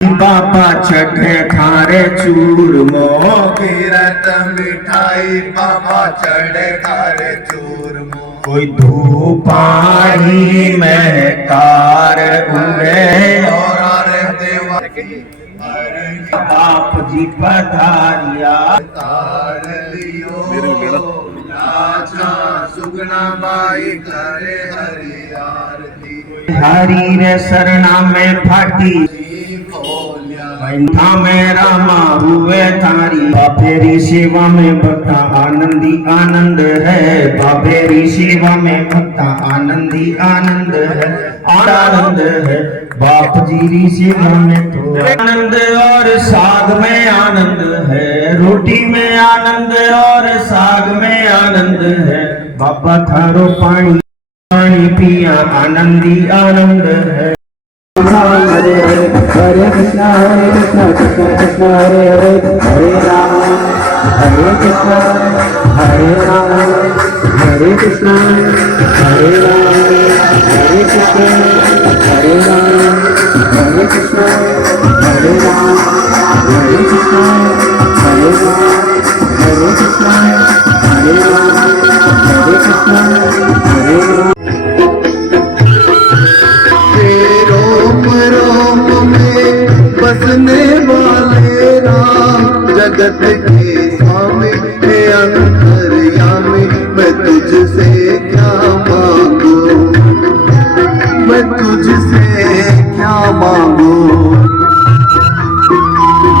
बाबा चढ़े थारे चूरमो कीरत मिठाई बाबा चढ़े थारे चूरमो। कोई धूपारी में कार उड़े और देवा बाप जी पधारिया तार लियो लाचा सुगना बाई करे हरि आरती। हरी रे शरणा में फाटी था में रामा हुए थारी बाबेरी सेवा में भक्ता आनंदी आनंद है। बाबेरी सेवा में भक्ता आनंदी आनंद है आनंद है। बाप जी री सेवा में तो आनंद और साग में आनंद है। रोटी में आनंद और साग में आनंद है। बाबा थारो पानी पानी पिया आनंदी आनंद है। हरे हरे हरे कृष्णा कृष्णा कृष्णा हरे हरे हरे राम हरे कृष्णा हरे राम हरे कृष्णा हरे राम हरे कृष्णा हरे राम हरे कृष्णा हरे राम हरे कृष्णा हरे राम हरे कृष्णा हरे राम हरे कृष्णा हरे राम। बसने वाले राम जगत के स्वामी हे अंतर्यामी। मैं तुझसे क्या मांगू मैं तुझसे क्या मांगू।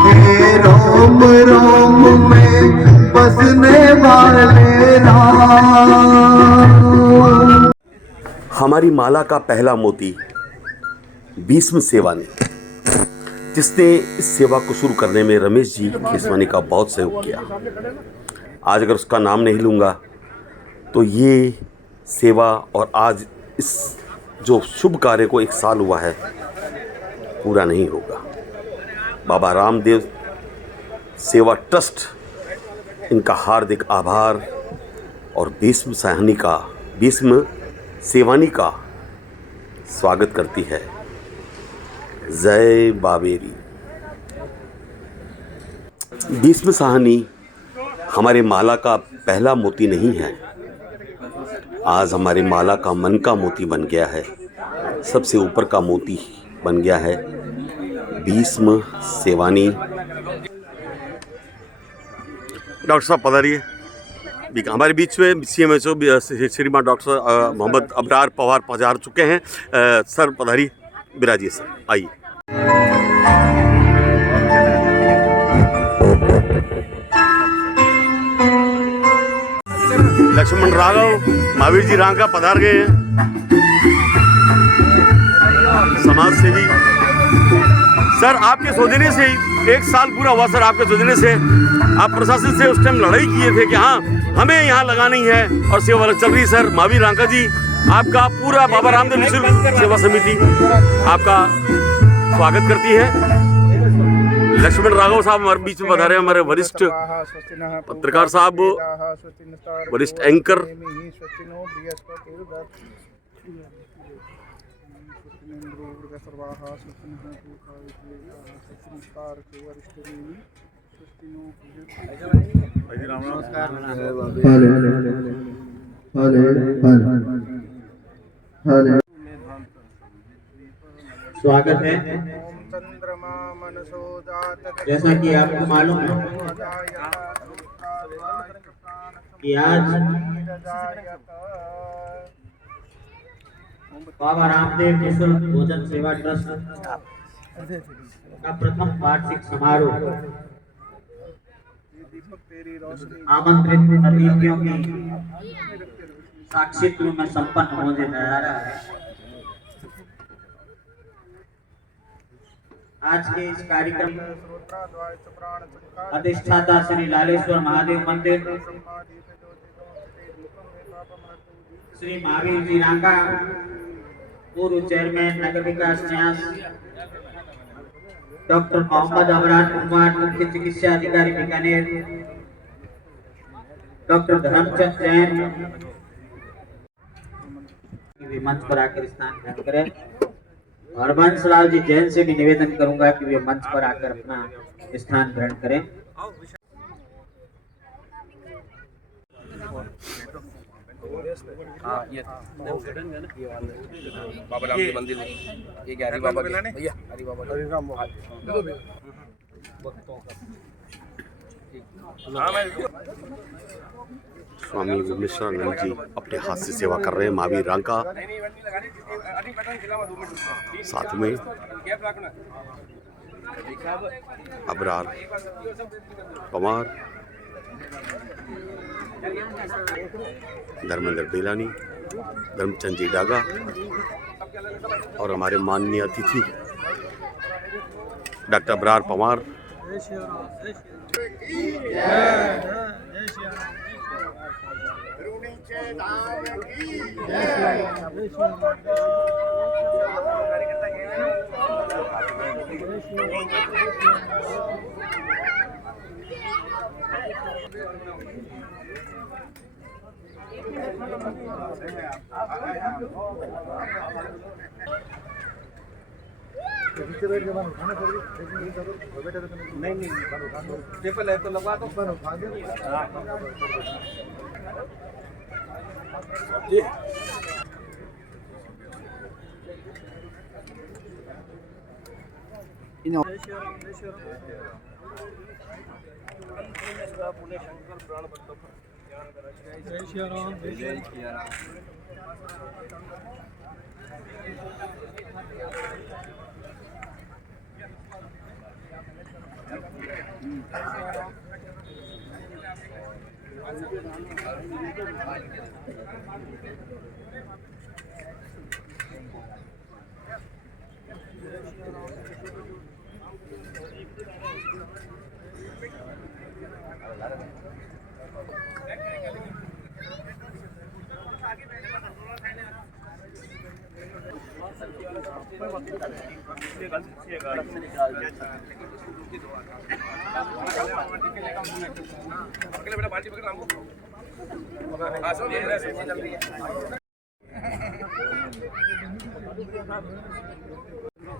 हे रोम रोम में बसने वाले राम। हमारी माला का पहला मोती भीष्म सेवानी, जिसने इस सेवा को शुरू करने में रमेश जी केसवानी का बहुत सहयोग किया। आज अगर उसका नाम नहीं लूँगा तो ये सेवा और आज इस जो शुभ कार्य को 1 साल हुआ है पूरा नहीं होगा। बाबा रामदेव सेवा ट्रस्ट इनका हार्दिक आभार और भीष्म सेवानी का स्वागत करती है। जय बाबेरी। भीष्म साहनी हमारे माला का पहला मोती नहीं है, आज हमारे माला का मन का मोती बन गया है। सबसे ऊपर का मोती बन गया है भीष्म सेवानी। डॉक्टर साहब पधारिए। हमारे बीच में CMHO श्रीमान डॉक्टर मोहम्मद अबरार पवार पधार चुके हैं। सर पधारिए, बिराजिए सर, आइए। लक्ष्मण राघव महावीर जी रांका पधार गए हैं, समाज सेवी। सर आपके सोचने से ही 1 साल पूरा हुआ। सर आपके सोचने से आप प्रशासन से उस टाइम लड़ाई किए थे कि हाँ हमें यहाँ लगानी है और सेवा चल रही। सर महावीर रांका जी आपका पूरा बाबा रामदेव निःशुल्क सेवा समिति आपका स्वागत करती है। लक्ष्मण राघव साहब हमारे बीच में पधारे, हमारे वरिष्ठ पत्रकार साहब, वरिष्ठ एंकर। स्वागत है। जैसा कि आपको मालूम है कि आज बाबा रामदेव निःशुल्क भोजन सेवा ट्रस्ट का प्रथम वार्षिक समारोह आमंत्रित अतिथियों की साक्षित्व में संपन्न होने जा रहा है। आज के इस कार्यक्रम अधिष्ठाता श्री लालेश्वर महादेव मंदिर, श्री महावीर जी रांका, पूर्व चेयरमैन नगर विकास न्यास, डॉक्टर मोहम्मद अबरार कुमार, मुख्य चिकित्सा अधिकारी बीकानेर, डॉक्टर धर्मचंद जैन मंच पर आकर स्थान ग्रहण करें। और वंशराव जी जैन से भी निवेदन करूंगा कि वे मंच पर आकर अपना स्थान ग्रहण करें। बाबा राम के मंदिर में ये क्या हरि बाबा के भैया हरि बाबा स्वामी विमलेश्वरानंद जी अपने हाथ से सेवा कर रहे हैं महावीर रांग का। साथ में अबरार पवार, धर्मेंद्र बेलानी, धर्मचंद जी डागा और हमारे माननीय अतिथि डॉक्टर अबरार पवार। ट्रिपल है तो लगा दो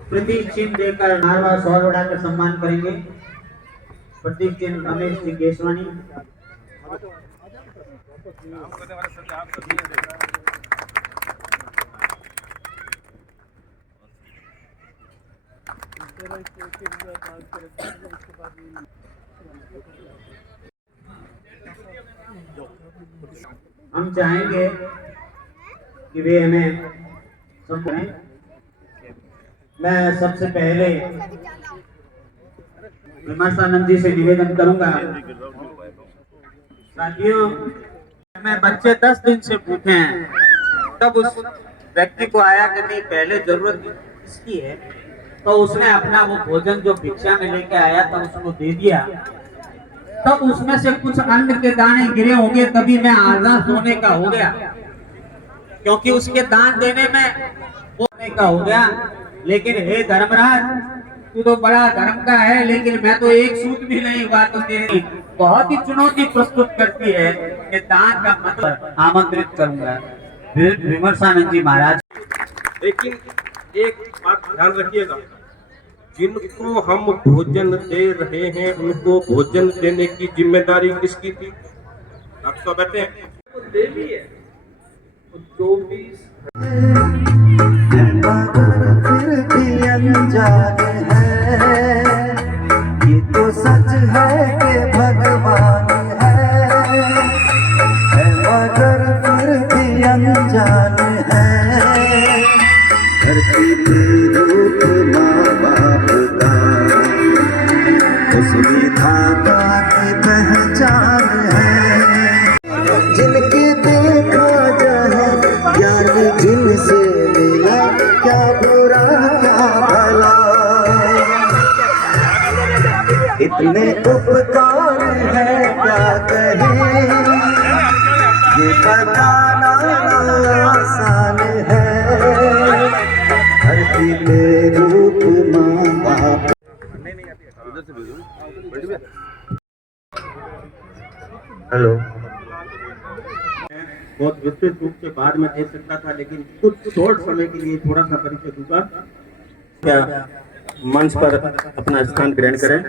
प्रतीक चिन्ह देकर नारवा सौर उड़ाकर सम्मान करेंगे। प्रतीक चिन्ह रमेश जी केसवानी। हम चाहेंगे कि वे हमें संबोधित। मैं सबसे पहले विमर्शानंद जी से निवेदन करूंगा, साथियों मैं बच्चे 10 दिन से भूखे हैं, तब उस व्यक्ति को आया कि नहीं पहले जरूरत इसकी है, तो उसने अपना वो भोजन जो भिक्षा में लेके आया था उसको दे दिया। तब उसमें से कुछ अन्न के दाने गिरे होंगे, तभी मैं आधा सोने का हो गया, क्योंकि उसके दान देने में सोने का हो गया। लेकिन हे धर्मराज, तू तो बड़ा धर्म का है, लेकिन मैं तो एक सूत भी नहीं हुआ, तो तेरी बहुत ही चुनौती प्रस्तुत करती है कि दान का मतलब आमंत्रित करूंगा विमर्शानंद जी महाराज। लेकिन एक बात ध्यान रखिएगा, जिनको हम भोजन दे रहे हैं उनको भोजन देने की जिम्मेदारी किसकी थी? आप सब बैठे हैं देवी है, जो भी फिर भी अनजान है, ये तो सच है कि भगवान है मगर फिर भी अनजान है। धरती पे रूप माँ बाप का, उसकी धागा की पहचान है। जिनकी देखा जाए ज्ञान जिनसे मिला, क्या बुरा क्या भला, इतने उपकार है क्या कहें, ये बताना आसान है। धरती पे रूप माँ बाप। हेलो, बहुत विस्तृत रूप से बाद में दे सकता था, लेकिन कुछ शॉर्ट समय के लिए थोड़ा सा परिचय दूंगा। क्या मंच पर अपना स्थान ग्रहण करें।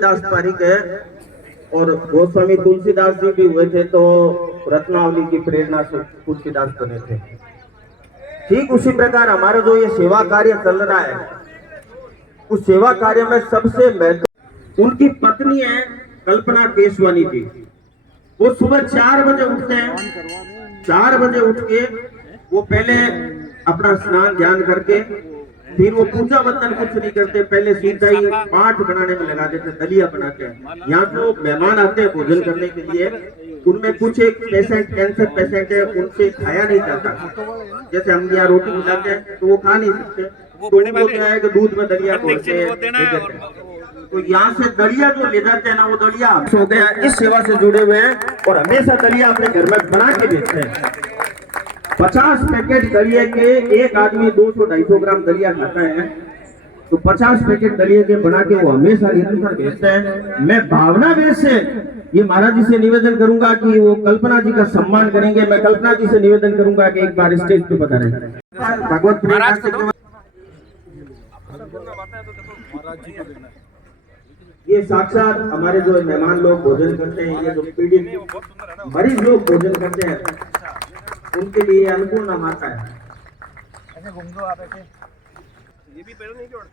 दास पारिक है और गोस्वामी तुलसीदास जी भी हुए थे, तो रत्नावली की प्रेरणा से तुलसीदास बने थे। ठीक उसी प्रकार हमारा जो ये सेवा कार्य चल रहा है, उस सेवा कार्य में सबसे महत्व उनकी पत्नी है कल्पना केशवानी जी। वो सुबह 4 बजे उठते हैं। 4 बजे उठ के वो पहले अपना स्नान ध्यान करके फिर वो पूजा वंदन कुछ नहीं करते, पहले सीधा ही पाठ बनाने में लगा देते, दलिया बनाते हैं। यहाँ जो मेहमान आते हैं भोजन करने के लिए, उनमें कुछ एक पेशेंट कैंसर पेशेंट है, उनसे खाया नहीं जाता। जैसे हम यहाँ रोटी खिलाते हैं तो वो खा नहीं सकते, तो उनको क्या है कि दूध में दलिया घोल के दे देते हैं। तो यहाँ से दलिया जो ले जाते हैं ना, वो दलिया हो गया इस सेवा से जुड़े हुए हैं और हमेशा दलिया अपने घर में बना के बेचते हैं। 50 पैकेट दलिया के एक आदमी 200-250 ग्राम दलिया खाता है, तो 50 पैकेट दलिया के बना के वो हमेशा निरंतर बेचते हैं। मैं भावना वेद से ये महाराज जी से निवेदन करूंगा कि वो कल्पना जी का सम्मान करेंगे। मैं कल्पना जी से निवेदन करूंगा कि एक बार स्टेज पे बता रहे भगवत प्रेरणा से ये साक्षात हमारे जो मेहमान लोग भोजन करते हैं, ये जो पीड़ित मरीज लोग भोजन करते हैं, उनके लिए अनुकूल नाम आता है। ऐसे घूम दो आप ऐसे, ये भी पैर नहीं जोड़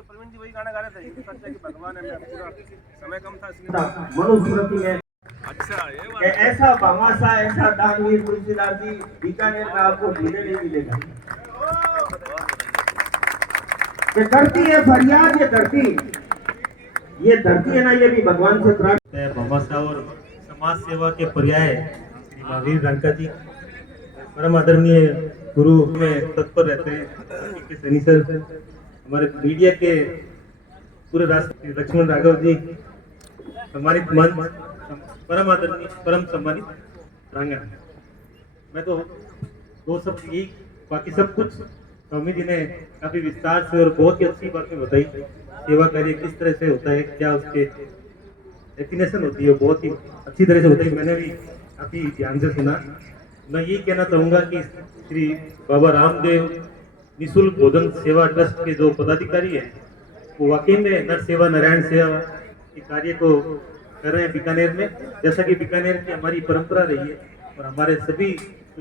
प्रवीण जी वही गाना गा रहे थे कि भगवान है, पूरा समय कम था मनुस्मृति में। अच्छा, ऐसा भामाशा ऐसा दानवीर तुलसीदास जी बीकानेर में आपको मिलने नहीं मिलेगा। ये धरती है फरियाद, ये धरती है ना, ये भी भगवान से प्राप्त है। भामाशा और समाज सेवा के पर्याय श्री महावीर रंका जी परम आदरणीय गुरु में तत्पर रहते हैं। सनी सर, हमारे मीडिया के पूरे राष्ट्र लक्ष्मण राघव जी, सम्मानित मंच, परम आदरणीय परम सम्मानित प्रांगण। मैं तो दो शब्द यही, बाकी सब कुछ स्वामी जी ने काफी विस्तार से और बहुत ही अच्छी बातें बताई। सेवा कार्य किस तरह से होता है, क्या उसके डेफिनेशन होती है, बहुत ही अच्छी तरह से होता है। मैंने भी काफी ध्यान से सुना। मैं यही कहना चाहूँगा कि श्री बाबा रामदेव निःशुल्क भोजन सेवा ट्रस्ट के जो पदाधिकारी हैं, वो वाकई में नर सेवा नारायण सेवा के कार्य को कर रहे हैं बीकानेर में। जैसा कि बीकानेर की हमारी परंपरा रही है और हमारे सभी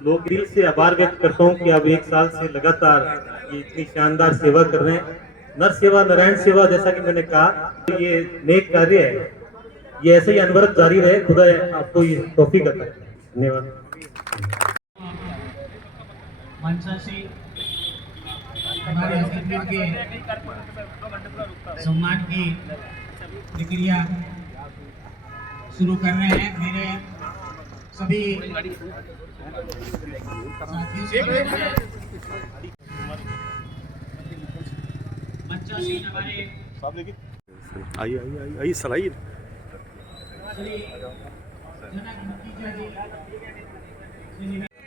लोग दिल से आभार व्यक्त करता हूँ कि आप 1 साल से लगातार ये इतनी शानदार सेवा कर रहे हैं। नर सेवा नारायण सेवा, जैसा कि मैंने कहा, ये नेक कार्य है, ये ऐसे ही अनवरत जारी रहे। खुदा आपको ये तौफीक अता करे। धन्यवाद। हमारे अतिथियों के सम्मान की प्रक्रिया शुरू कर रहे हैं। मेरे सभी मंचासीन हमारे आइए सर, आइए।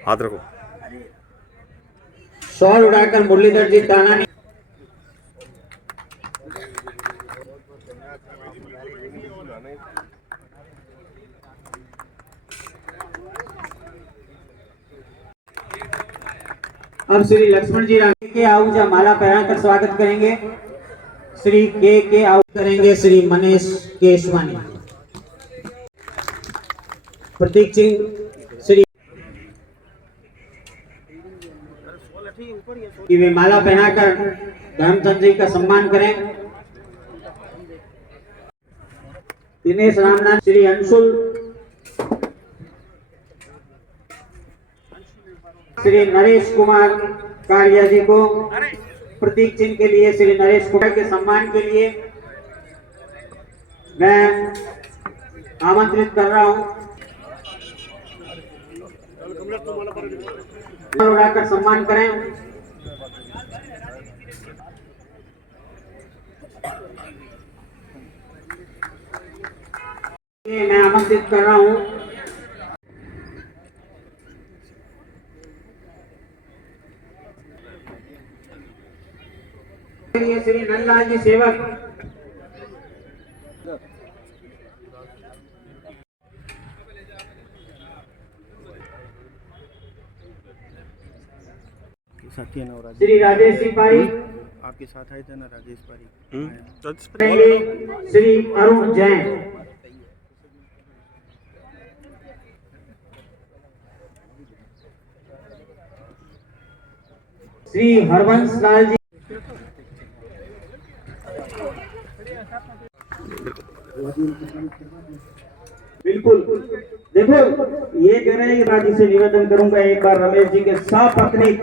हाथ रखो। शॉल उड़ाकर मुरलीधर जी ताना अब श्री लक्ष्मण जी राम के आहूजा माला पहनाकर स्वागत करेंगे। श्री के आहूजा करेंगे श्री मनीष केशवानी। प्रतीक सिंह श्री कि वे माला पहनाकर धर्मचंद जी का सम्मान करें। दिनेश रामनाथ श्री अंशुल श्री नरेश कुमार कारिया जी को प्रतीक चिन्ह के लिए श्री नरेश कुमार के सम्मान के लिए मैं आमंत्रित कर रहा हूं। उड़ाकर सम्मान करें। मैं आमंत्रित कर रहा हूं जयचंद लाल जी सेवक। श्री राजेश सिंह पारिक, आपके साथ आए थे ना राजेश पारी। श्री अरुण जैन। श्री हरवंश लाल जी। बिल्कुल, देखो ये कह रहे हैं, राजी से निवेदन करूंगा एक बार रमेश जी के सपत्नीक,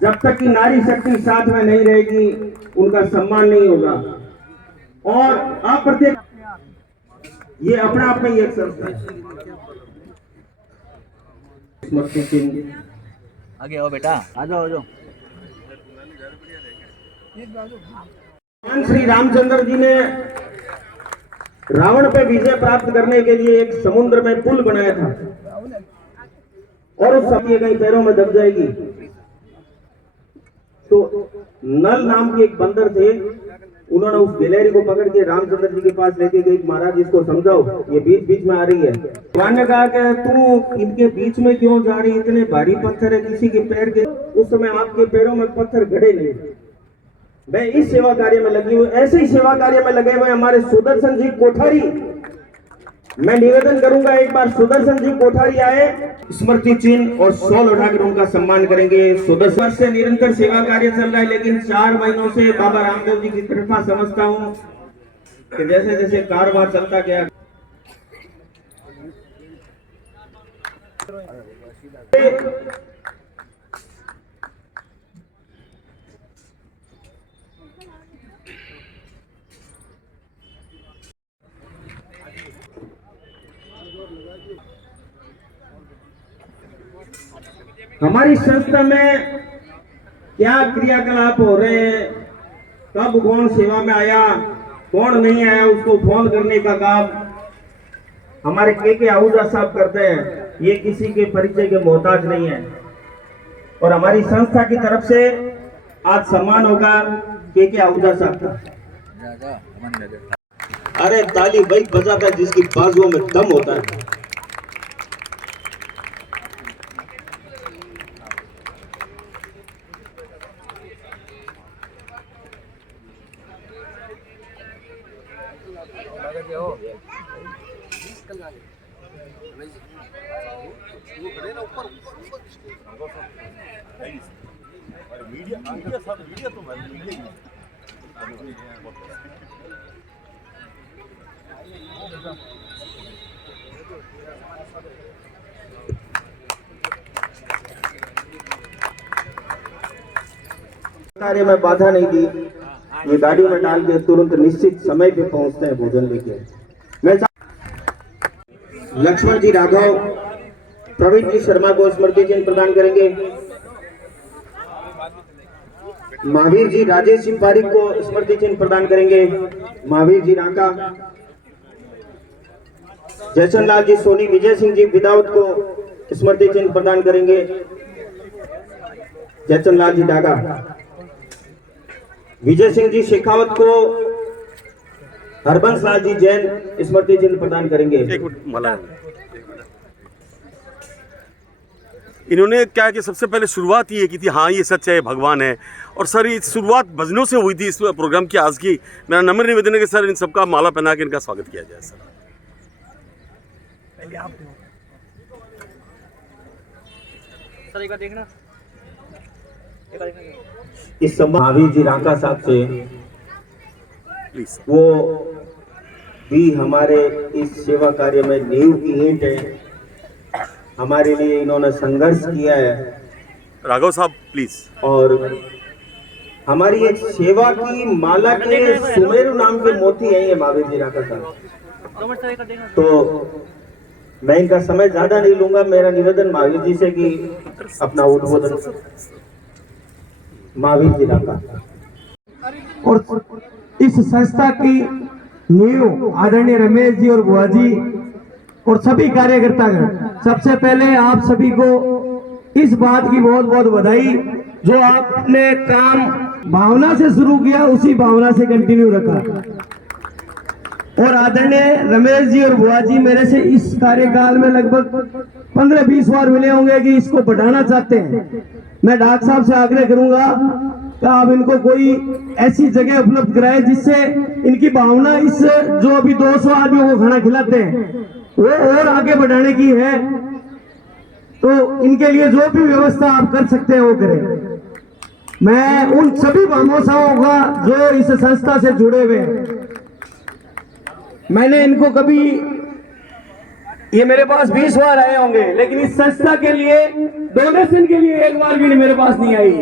जब तक कि नारी शक्ति साथ में नहीं रहेगी उनका सम्मान नहीं होगा। और अप्रत्यक्ष ये अपना आप में ही एक संस्था है। स्मृति चिन्ह आगे आओ बेटा, आ जाओ आ जाओ। भगवान श्री रामचंद्र जी ने रावण पे विजय प्राप्त करने के लिए एक समुद्र में पुल बनाया था, और उस समय कहीं पैरों में दब जाएगी। तो नल नाम के एक बंदर थे, उन्होंने उस गिलहरी को पकड़ के रामचंद्र जी के पास लेके गई, महाराज इसको समझाओ ये बीच बीच में आ रही है। भगवान ने कहा कि तू इनके बीच में क्यों जा रही, इतने भारी पत्थर है किसी के पैर के। उस समय आपके पैरों में पत्थर गड़े नहीं। मैं इस सेवा कार्य में लगी हूँ, ऐसे ही सेवा कार्य में लगे हुए हमारे सुदर्शन जी कोठारी। मैं निवेदन करूंगा एक बार सुदर्शन जी कोठारी आए, स्मृति चिन्ह और शॉल उठाकर उनका सम्मान करेंगे। सुदर्शन से निरंतर सेवा कार्य चल रहा है, लेकिन 4 महीनों से बाबा रामदेव जी की कृपा समझता हूँ कि जैसे जैसे कारवां चलता गया, हमारी संस्था में क्या क्रियाकलाप हो रहे हैं, कब कौन सेवा में आया, कौन नहीं आया, उसको फोन करने का काम हमारे के आहूजा साहब करते हैं। ये किसी के परिचय के मोहताज नहीं है। और हमारी संस्था की तरफ से आज सम्मान होगा के आहूजा साहब का। अरे ताली वही बजाता है जिसकी बाजुओं में दम होता है। कार्य में बाधा नहीं दी, ये गाड़ी में डाल के तुरंत निश्चित समय पे पहुंचते हैं भोजन लेके। मैं लक्ष्मण जी राघव, प्रवीण जी शर्मा को स्मृति चिन्ह प्रदान करेंगे। महावीर जी राजेश सिंह पारिक को स्मृति चिन्ह प्रदान करेंगे। महावीर जी रांका, जयचंद लाल जी सोनी, विजय सिंह जी विदाउत को स्मृति चिन्ह प्रदान करेंगे। जयचंद लाल जी डागा, विजय सिंह जी शेखावत को हरबंश लाल जी जैन स्मृति चिन्ह प्रदान करेंगे। इन्होंने क्या है कि सबसे पहले शुरुआत ये की थी, हाँ ये सच है, भगवान है। और सर ये शुरुआत भजनों से हुई थी इस प्रोग्राम की आज की। मेरा नम्र निवेदन है कि सर इन सबका माला पहना के इनका स्वागत किया जाए। सर एक बार देखना, इस महावीर जी रांका साहब से प्लीज, वो भी हमारे इस सेवा कार्य में नींव की ईंट है। हमारे लिए इन्होंने संघर्ष किया है। राघव साहब प्लीज। और हमारी एक सेवा की माला के सुमेरु नाम के मोती है ये महावीर जी रांका साहब। तो मैं इनका समय ज्यादा नहीं लूंगा। मेरा निवेदन महावीर जी से कि अपना उद्बोधन महावीर जी रांका। और इस संस्था की नींव आदरणीय रमेश जी और बुआ जी और सभी कार्यकर्तागण, सबसे पहले आप सभी को इस बात की बहुत बहुत बधाई जो आपने काम भावना से शुरू किया उसी भावना से कंटिन्यू रखा। और आदरणीय रमेश जी और बुआ जी मेरे से इस कार्यकाल में लगभग 15-20 बार मिले होंगे कि इसको बढ़ाना चाहते हैं। मैं डॉक्टर साहब से आग्रह करूंगा कि आप इनको कोई ऐसी जगह उपलब्ध कराए जिससे इनकी भावना इस जो अभी 200 आदमियों को खाना खिलाते हैं वो और आगे बढ़ाने की है। तो इनके लिए जो भी व्यवस्था आप कर सकते हैं वो करें। मैं उन सभी भामाशाहों का जो इस संस्था से जुड़े हुए हैं, मैंने इनको कभी, ये मेरे पास 20 बार आए होंगे, लेकिन इस संस्था के लिए डोनेशन के लिए एक बार भी मेरे पास नहीं आई।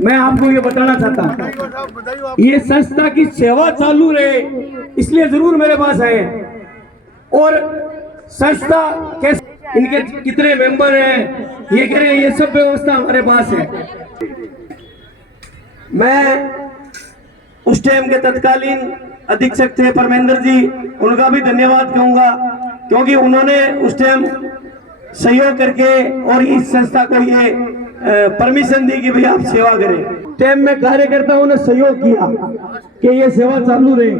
मैं आपको ये बताना चाहता हूँ ये संस्था की सेवा चालू रहे इसलिए जरूर मेरे पास आए। और संस्था कैसे, इनके कितने मेंबर हैं ये करें, ये सब व्यवस्था हमारे पास है। मैं उस टाइम के तत्कालीन अधीक्षक थे परमेंद्र जी, उनका भी धन्यवाद कहूंगा क्योंकि उन्होंने उस टाइम सहयोग करके और इस संस्था को ये परमिशन दी कि भाई आप सेवा करें। टाइम में कार्यकर्ताओं ने सहयोग किया कि ये सेवा चालू रहे।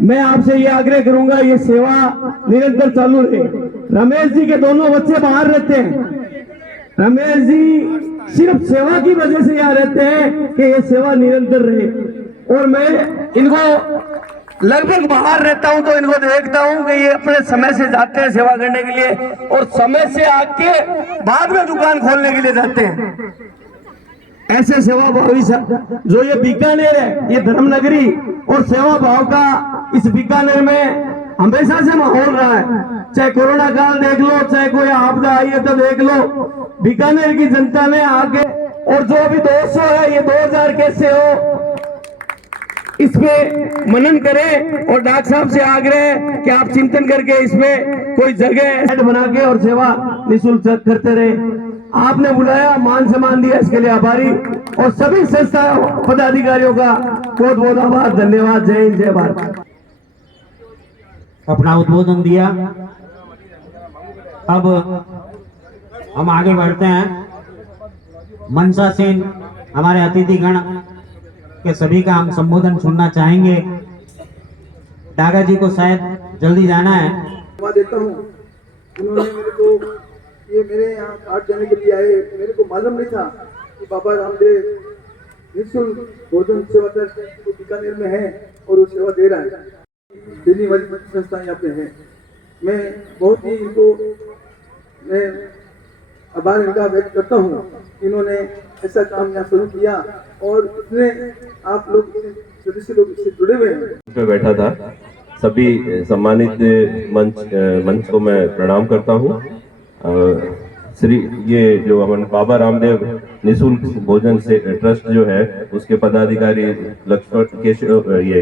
मैं आपसे ये आग्रह करूंगा ये सेवा निरंतर चालू रहे। रमेश जी के दोनों बच्चे बाहर रहते हैं, रमेश जी सिर्फ सेवा की वजह से यहाँ रहते हैं कि ये सेवा निरंतर रहे। और मैं इनको लगभग बाहर रहता हूं तो इनको देखता हूं कि ये अपने समय से जाते हैं सेवा करने के लिए और समय से आके बाद में दुकान खोलने के लिए जाते हैं। ऐसे सेवा भावी जो ये बीकानेर है, ये धर्म नगरी और सेवा भाव का इस बीकानेर में हमेशा से माहौल रहा है। चाहे कोरोना काल देख लो, चाहे कोई आपदा आई है तो देख लो, बीकानेर की जनता ने आगे, और जो अभी 200 है ये 2000 कैसे हो इस पे मनन करें। और डॉक्टर साहब से आग्रह है कि आप चिंतन करके इसमें कोई जगह बना के और सेवा निःशुल्क करते रहे। आपने बुलाया, मान सम्मान दिया, इसके लिए आभारी और सभी संस्था पदाधिकारियों का बहुत बहुत आभार, धन्यवाद। जय हिंद, जय भारत। अपना उद्बोधन दिया। अब हम आगे बढ़ते हैं। मंचासीन हमारे अतिथिगण के सभी का हम संबोधन सुनना चाहेंगे। डागा जी को शायद जल्दी जाना है। देता हूँ, उन्होंने मेरे को ये मेरे यहाँ कार्ड देने के लिए आए। मेरे को मालूम नहीं था कि बाबा रामदेव निःशुल्क भोजन सेवा ट्रस्ट बीकानेर में है और वो सेवा दे रहा है। देने वाली संस्था यहाँ पे है। मैं बहुत ही इनको मैं आभार इनका व्यक्त करता हूँ। इन्होंने ऐसा काम यहाँ शुरू किया और इसने आप लोग सदस्य लोग इससे जुड़े हुए हैं। मैं बैठा था, सभी सम्मानित मंच को मैं प्रणाम करता हूँ। श्री ये जो हमारे बाबा रामदेव निःशुल्क भोजन से ट्रस्ट जो है उसके पदाधिकारी लक्ष्मण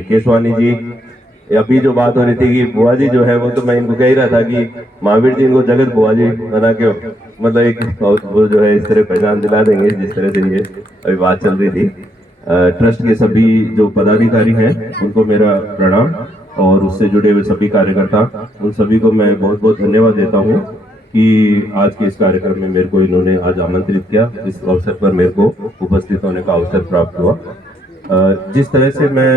केशवानी जी, अभी जो बात हो रही थी कि बुआ जी जो है वो तो मैं इनको कह ही रहा था कि महावीर जी इनको जगत बुआ जी बना के मतलब एक वो जो है इस तरह पहचान दिला देंगे जिस तरह से ये अभी बात चल रही थी। ट्रस्ट के सभी जो पदाधिकारी हैं उनको मेरा प्रणाम और उससे जुड़े हुए सभी कार्यकर्ता, उन सभी को मैं बहुत बहुत धन्यवाद देता हूँ कि आज के इस कार्यक्रम में मेरे को इन्होंने आज आमंत्रित किया। इस अवसर पर मेरे को उपस्थित होने का अवसर प्राप्त हुआ। जिस तरह से मैं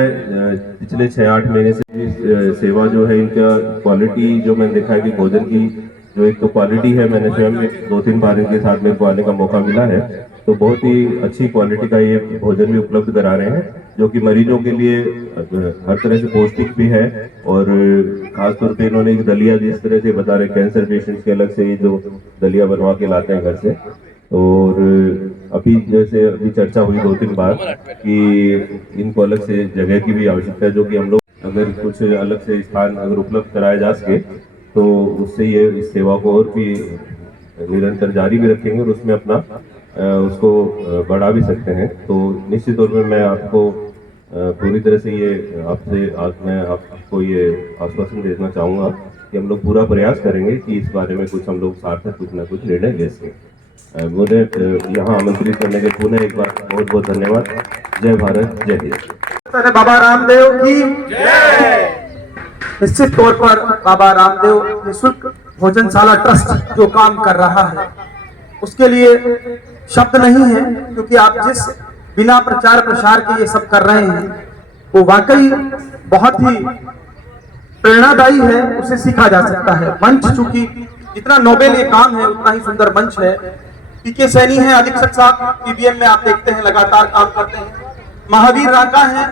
पिछले 6-8 महीने से सेवा जो है इनका क्वालिटी जो मैंने देखा है कि भोजन की जो एक तो क्वालिटी है, मैंने स्वयं 2-3 बार इनके साथ मेरे को आने का मौका मिला है, तो बहुत ही अच्छी क्वालिटी का ये भोजन भी उपलब्ध करा रहे हैं जो कि मरीजों के लिए हर तरह से पौष्टिक भी है। और खासतौर पे इन्होंने एक दलिया जिस तरह से बता रहे कैंसर पेशेंट्स के अलग से ये जो दलिया बनवा के लाते हैं घर से। और अभी जैसे अभी चर्चा हुई 2-3 बार कि इनको अलग से जगह की भी आवश्यकता है, जो कि हम लोग अगर कुछ अलग से स्थान अगर उपलब्ध कराया जा सके तो उससे ये इस सेवा को और भी निरंतर जारी भी रखेंगे और उसमें अपना उसको बढ़ा भी सकते हैं। तो निश्चित तौर पर मैं आपको पूरी तरह से ये मैं आपको ये आश्वासन देना चाहूँगा कि हम लोग पूरा प्रयास करेंगे कि इस बारे में कुछ हम लोग सार्थक कुछ ना कुछ निर्णय ले सकें। मुझे यहाँ आमंत्रित करने के पुनः एक बार बहुत बहुत धन्यवाद। जय भारत, जय हिंद। बाबा रामदेव की जय। निश्चित तौर पर बाबा रामदेव निःशुल्क भोजनशाला ट्रस्ट जो काम कर रहा है उसके लिए शब्द नहीं है, क्योंकि आप जिस बिना प्रचार प्रसार के ये सब कर रहे हैं, वो वाकई बहुत ही प्रेरणादायी है, उसे सीखा जा सकता है। मंच चूंकि जितना नोबेल ये काम है उतना ही सुंदर मंच है। पीके सैनी है अधीक्षक साहब, पीबीएम में आप देखते हैं लगातार काम करते हैं। महावीर रांका है,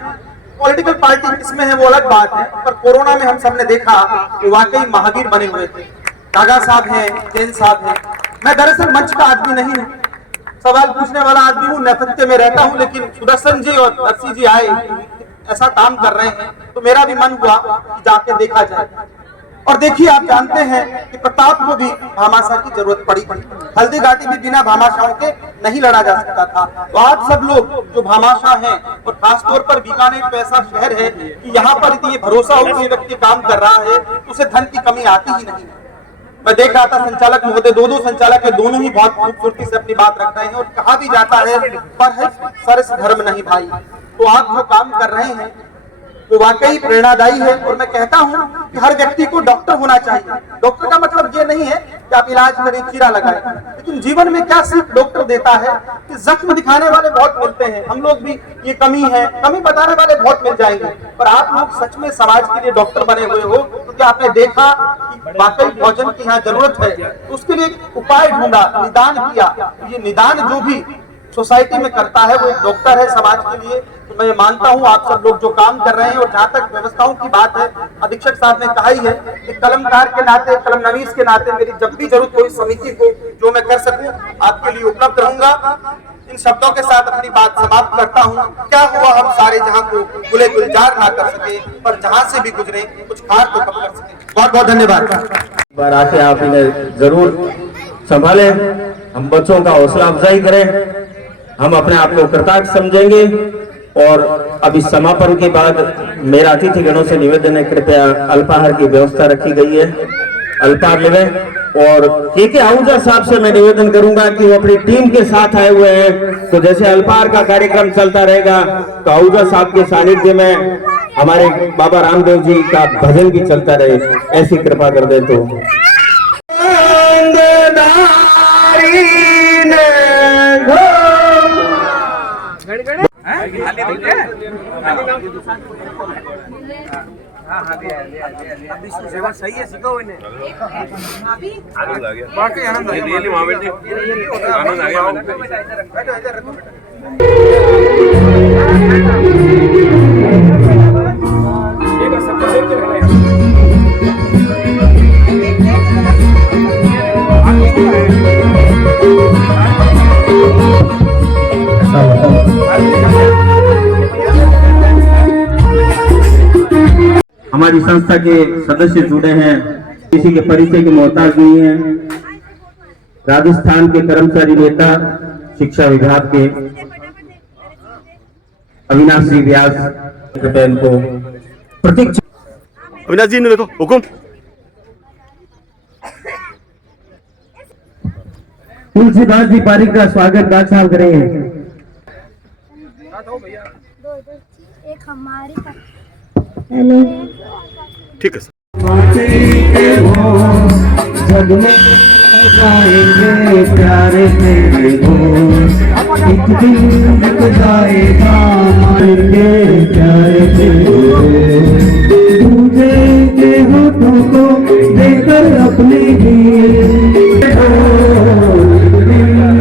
पॉलिटिकल पार्टी किसमें है वो अलग बात है, पर कोरोना में हम सबने देखा कि वाकई महावीर बने हुए थे। कागा साहब हैं, जैन साहब हैं। मैं दरअसल मंच का आदमी नहीं हूँ, सवाल पूछने वाला आदमी हूँ, नेपथ्य में रहता हूँ, लेकिन सुदर्शन जी और नरसी जी आए, ऐसा काम कर रहे हैं तो मेरा भी मन हुआ कि जाके देखा जाए। और देखिए, आप जानते हैं कि प्रताप को भी भामाशाह की जरूरत पड़ी। हल्दी घाटी भी बिना भामाशाहों के नहीं लड़ा जा सकता था। तो आप सब लोग जो भामाशाह हैं, और खासतौर पर बीकानेर तो ऐसा शहर है कि यहाँ पर यदि ये भरोसा हो कि व्यक्ति काम कर रहा है तो उसे धन की कमी आती ही नहीं है। मैं देख रहा था संचालक महोदय, दो संचालक है, दोनों ही बहुत खूबसूरती से अपनी बात रख रहे हैं। और कहा भी जाता है पर है सरस धर्म नहीं भाई। तो आप जो काम कर रहे हैं वो वाकई प्रेरणादायी है। और मैं कहता हूं कि हर व्यक्ति को डॉक्टर होना चाहिए। डॉक्टर का मतलब ये नहीं है कि आप इलाज करें, चीरा लगाएं, लेकिन जीवन में क्या सिर्फ डॉक्टर देता है कि जख्म दिखाने वाले बहुत मिलते हैं। हम लोग भी ये कमी है, कमी बताने वाले बहुत मिल जाएंगे, पर आप लोग सच में समाज के लिए डॉक्टर बने हुए हो। तो क्या आपने देखा कि वाकई भोजन की यहाँ जरूरत है, तो उसके लिए उपाय ढूंढा, निदान किया। ये निदान जो भी सोसाइटी में करता है वो एक डॉक्टर है समाज के लिए। तो मैं मानता हूं आप सब लोग जो काम कर रहे हैं। और जहां तक व्यवस्थाओं की बात है, अधीक्षक साहब ने कहा ही है कि कलमकार के नाते, कलम नवीस के नाते मेरी जब भी जरूरत हो इस समिति को जो मैं कर सकूं आपके लिए उपलब्ध रहूंगा। इन शब्दों के साथ अपनी बात समाप्त करता हूं। क्या हुआ हम सारे जहां को गुले गुलजार ना कर सके, पर जहां से भी गुजरे कुछ खार तो कम कर सके। बहुत बहुत धन्यवाद। बार आके आप इन्हें जरूर संभालें, हम बच्चों का हौसला अफजाई करें, हम अपने आप को कृतज्ञ समझेंगे। और अब इस समापन के बाद मेरा अतिथिगणों से निवेदन है, कृपया अल्पाहार की व्यवस्था रखी गई है, अल्पाहार लेवें। और के आहूजा साहब से मैं निवेदन करूंगा कि वो अपनी टीम के साथ आए हुए हैं, तो जैसे अल्पाहार का कार्यक्रम चलता रहेगा तो आहूजा साहब के सानिध्य में हमारे बाबा रामदेव जी का भजन भी चलता रहे, ऐसी कृपा कर दे। तो विष्णु सेवा सही है, सीखो इन्हें। बाकी आनंद आ गया, वहां बैठे आनंद आ गया। हमारी संस्था के सदस्य जुड़े हैं, किसी के परिचय के मोहताज नहीं है। राजस्थान के कर्मचारी नेता शिक्षा विभाग के अविनाश जी व्यास, कृपया इनको प्रतीक। अविनाश जी ने देखो हुकुम। तुलसीदास जी पारिक का स्वागत बात साहब करेंगे। एक हमारी ठीक है सर। जग में गाएंगे प्यारे तेरे बोल, एक दिन जाएगा मारेंगे प्यारे तेरे बोल। तुझे के होठों को देकर अपने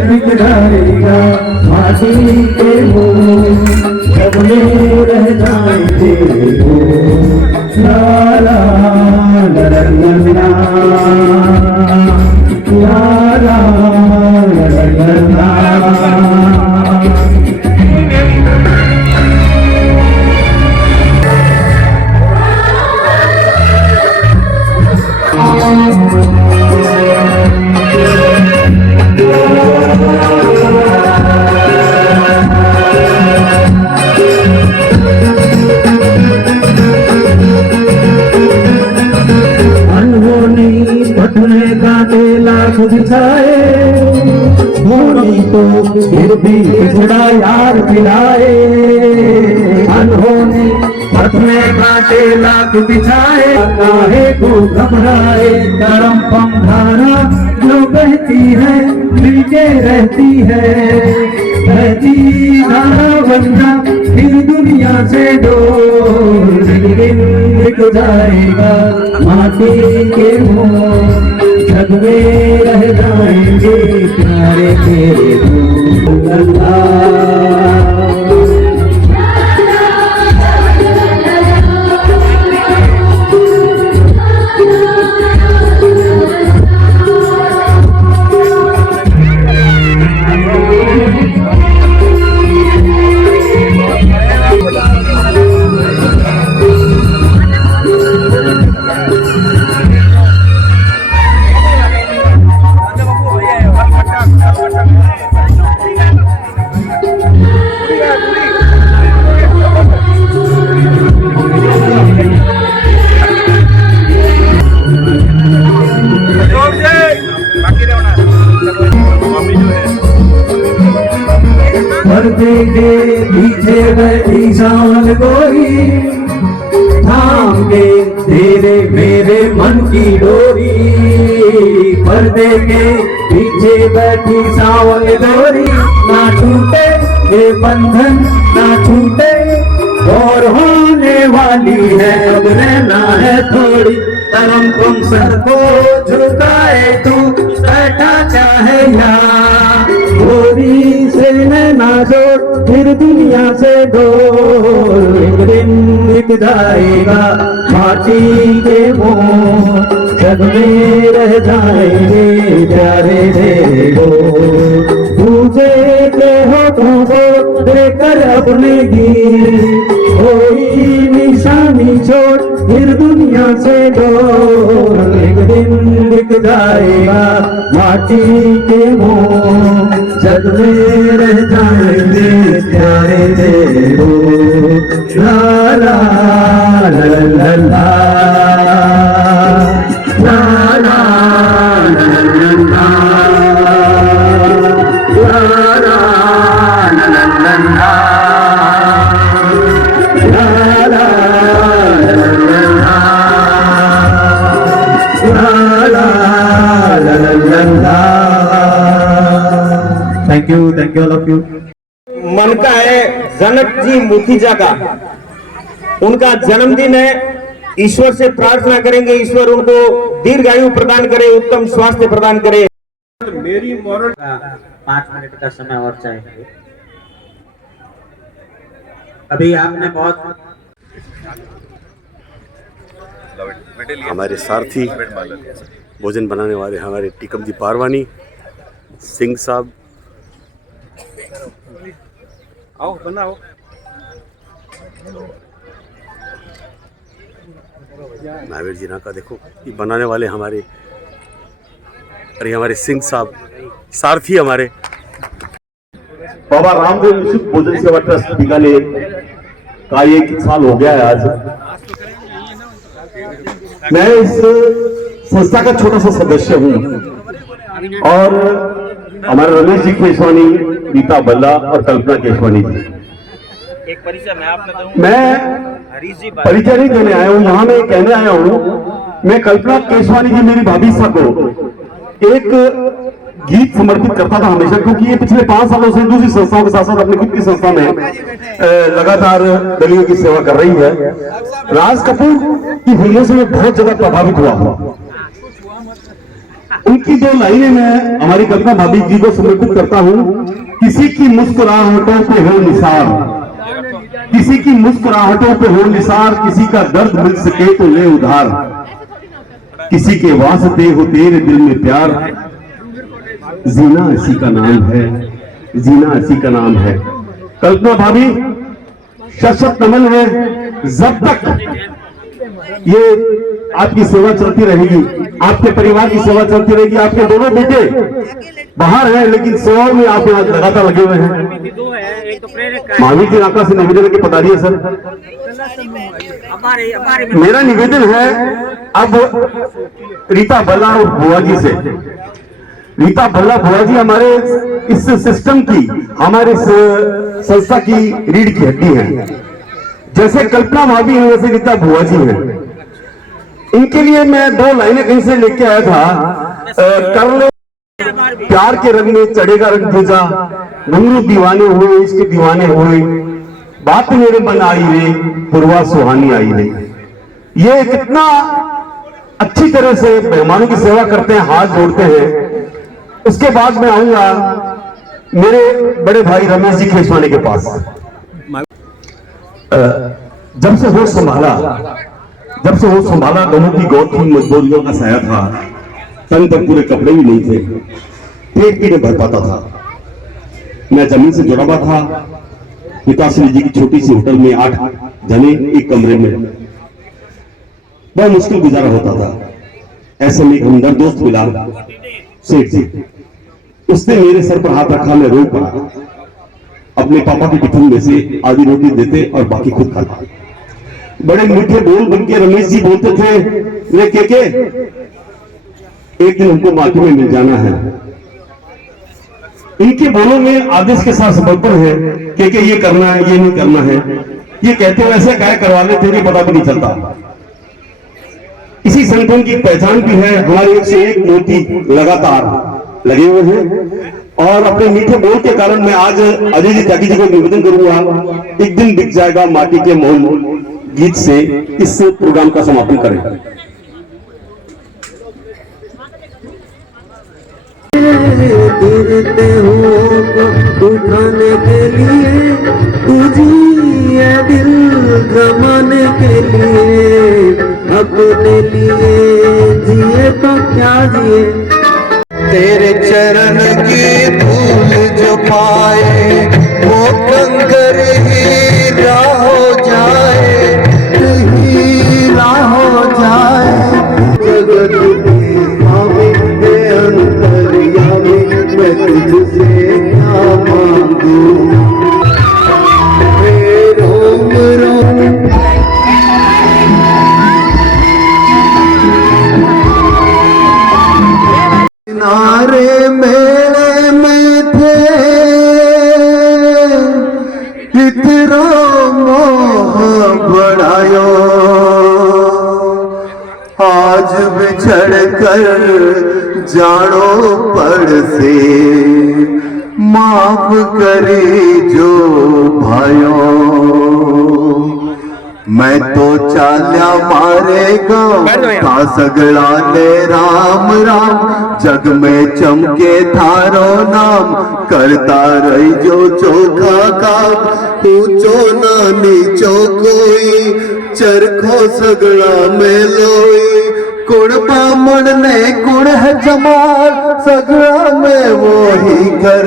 बिगड़ाएगा माटी के बोल, सबने रह जाएंगे ला ला ला ला ला ला ला ला। तो फिर भी थोड़ा यार मिलाए, अनहोनी पथ में कांटे लाख बिछाए, काहे को घबराए। करम पम धारा जो बहती है मिलके रहती है, बहती धारा बनना फिर दुनिया से डोर। बिक जाएगा माटी के मोह, जग में रह जाएंगे प्यारे तेरे दूर। पर्दे के पीछे बैठी सांवल गोरी, थाम के तेरे मेरे मन की डोरी। पर्दे के पीछे बैठी सांवल गोरी, ना छूटे ये बंधन ना छूटे, और होने वाली है अब रहना है थोड़ी। तरम तुम सर को झुकाए तू बैठा चाहे यहाँ, गोरी से नैना जोड़ फिर दुनिया से डोर। एक दिन बिक जाएगा माटी के मोह, जग में रह जाएंगे प्यारे तेरे डोर। पूजे के होठों को देकर अपने गीत, कोई निशानी छोड़ फिर दुनिया से डोर। एक दिन बिक जाएगा माटी के मोह, जग में रह जाएंगे प्यारे तेरे डोर। ला ला ला ला ला ला ला ला thank you all of you. मन का है जनक जी मुखीजा का, उनका जन्मदिन है। ईश्वर से प्रार्थना करेंगे, ईश्वर उनको दीर्घायु प्रदान करे, उत्तम स्वास्थ्य प्रदान करे। मेरी मॉरल 5 मिनट का समय और चाहिए। अभी आपने बहुत हमारे सारथी भोजन बनाने वाले हमारे टीकम जी पारवानी सिंह साहब, आओ बनाओ। महावीर जी नाका देखो ये बनाने वाले हमारे, अरे हमारे सिंह साहब सारथी हमारे। बाबा रामदेव निःशुल्क भोजन सेवा ट्रस्ट बीकानेर का 1 साल हो गया है आज। मैं इस संस्था का छोटा सा सदस्य हूँ और हमारे रमेश जी केशवानी, रीता बल्ला और कल्पना केशवानी जी। एक परिचय मैं परिचय नहीं देने आया हूँ, यहाँ मैं कहने आया हूँ। मैं कल्पना केशवानी जी मेरी भाभी साहब को एक गीत समर्पित करता था हमेशा, क्योंकि ये पिछले 5 सालों से दूसरी संस्थाओं के साथ साथ अपनी खुद की संस्था में लगातार दलियों की सेवा कर रही है। राज कपूर की फिल्मों से मैं बहुत ज्यादा प्रभावित हुआ। उनकी 2 लाइनें मैं हमारी कल्पना भाभी जी को समर्पित करता हूँ। किसी की मुस्कुराहटों पे हो निसार, किसी की मुस्कुराहटों पे हो निसार, किसी का दर्द मिल सके तो ले उधार, किसी के वास्ते हो तेरे दिल में प्यार, जीना इसी का नाम है, जीना इसी का नाम है। कल्पना भाभी सशक्त नमन है। जब तक ये आपकी सेवा चलती रहेगी, आपके परिवार की सेवा चलती रहेगी। आपके दोनों बेटे बाहर हैं लेकिन सेवा में आप यहाँ लगातार लगे हुए हैं। महावीर जी नाका से निवेदन के पधारिए सर। मेरा निवेदन है अब रीता बल्ला और बुआ जी से। रीता बल्ला बुआ जी हमारे इस सिस्टम की, हमारे इस संस्था की रीढ़ की हड्डी है। जैसे कल्पना भाभी हैं वैसे रीता बुआ जी हैं। इनके लिए मैं 2 लाइनें कहीं से लेके आया था। कर ले प्यार के रंग में चढ़ेगा रंग दूजा, घुंघरू दीवाने हुए इसके दीवाने हुए, बात मेरे मन आई रे पुरवा सुहानी आई रे। ये कितना अच्छी तरह से मेहमानों की सेवा करते हैं, हाथ जोड़ते हैं। उसके बाद मैं आऊंगा मेरे बड़े भाई रमेश जी खेसवानी के पास। जब से होश संभाला दोनों की गोद थी, मजबूरियों का साया था, तन तक पूरे कपड़े भी नहीं थे, पेट भी नहीं भर पाता था। मैं जमीन से जुड़ा हुआ था। पिताश्री जी की छोटी सी होटल में 8 जने एक कमरे में, बहुत मुश्किल गुजारा होता था। ऐसे में एक हमदर्द दोस्त मिला, सेठ जी। उसने मेरे सर पर हाथ रखा, मैं रो पड़ा। अपने पापा के टिफिन में से आधी रोटी देते और बाकी खुद खाता। बड़े मीठे बोल बन के रमेश जी बोलते थे, रे के एक दिन हमको माटी में मिल जाना है। इनके बोलों में आदेश के साथ समर्पण है कि ये करना है, ये नहीं करना है। ये कहते हैं ऐसे क्या करवा लेते हैं, पता भी नहीं चलता। इसी संगठन की पहचान भी है, हमारे 101 मोती लगातार लगे हुए हैं। और अपने मीठे बोल के कारण मैं आज अजय जी त्यागी जी को निवेदन करूंगा, एक दिन बिक जाएगा माटी के मोल गीत से इस प्रोग्राम का समापन करें। गिरते हुओं को उठाने के लिए तुझी है दिल जमाने के लिए, अपने लिए जिए तो क्या जिए। तेरे चरण की धूल जो पाए वो कंकर हीरा हो जाए, हीरा हो जाए। जगत की स्वामी है अंतर्यामी, मैं तुझसे क्या मांगू। रोम रोम किनारे मेले में थे इतरो मोह बढ़ायो, आज बिछड़ कर जानो पड़ से माफ करे जो भाइयों। मैं तो चाल्या मारेगा था सगड़ा ने राम राम, जग में चमके थारो नाम, करता रही जो चोखा काम। ऊंचो ना नीचो कोई, चरखो सगड़ा में लोई, कुड़ बामण ने कुड़ है जमाल, सगड़ा में वो ही कर